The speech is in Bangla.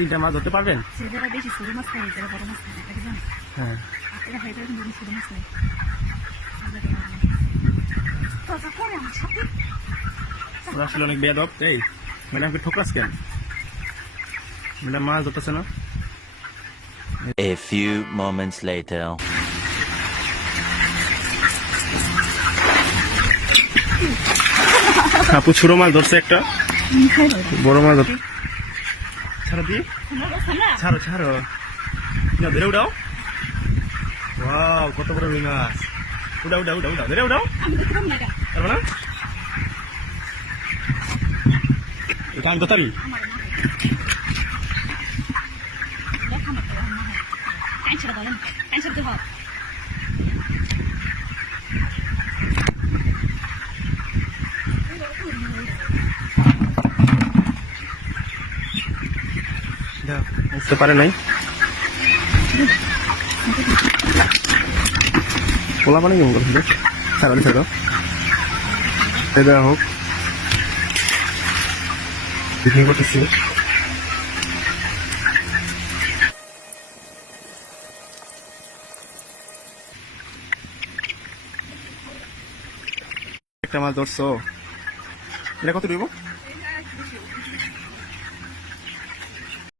তিনটা মাছ ধরতে পারবেন? ছেলেরা বেশি ছোট মাছ খায়, যারা বড় মাছ খায়, এটা জানো? হ্যাঁ। আপনারা খাইতে কিন্তু ছোট মাছ খায়। তো করে আমার সাথে ওরা আসলে অনেক বেয়াদব। এই ম্যাডামকে ঠোকরাস কেন? ম্যাডাম মাছ ধরতেছে না? A few moments later. আপু ছোট মাছ ধরছে একটা, বড় মাছ ধরছে। ছাড়ো দিয়ে, ছাড়ো ছাড়ো, না ধরে উঠাও। ওয়াও, কত বড় রুই মাছ! উঠাও উঠাও উঠাও উঠাও, ধরে উঠাও। পারবো না? এটা আমি ধরতারি। বুঝতে পারে নাই পোলা পানি কেমন করছিল। ছাড়ো ছাড়ো, দেওয়া হোক। বিক্রি করতেছি। একটা মাছ ধরছো, এটা কত দিব?